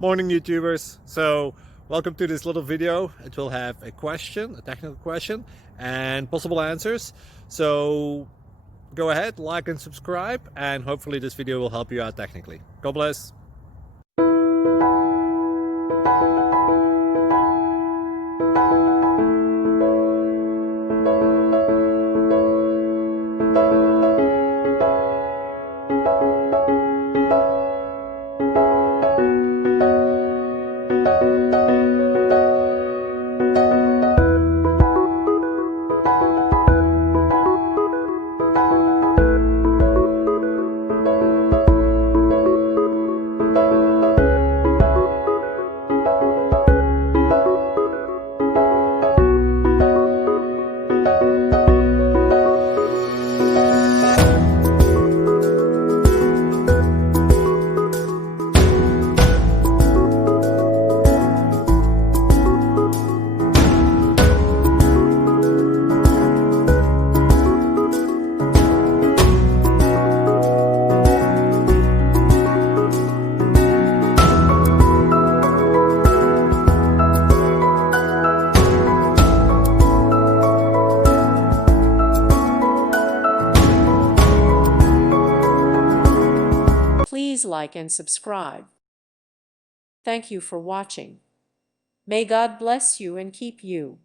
Morning YouTubers. So welcome to this little video. It will have a question, a technical question, and possible answers. So go ahead, like and subscribe, and hopefully this video will help you out technically. God bless. Please like and subscribe. Thank you for watching. May God bless you and keep you.